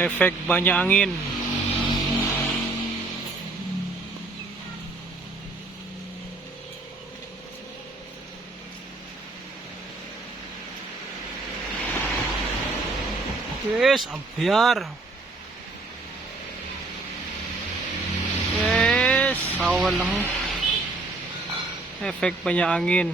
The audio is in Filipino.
Effect ba niya angin? Yes, ampyar. Yes, sawa lang. Effect ba niya angin?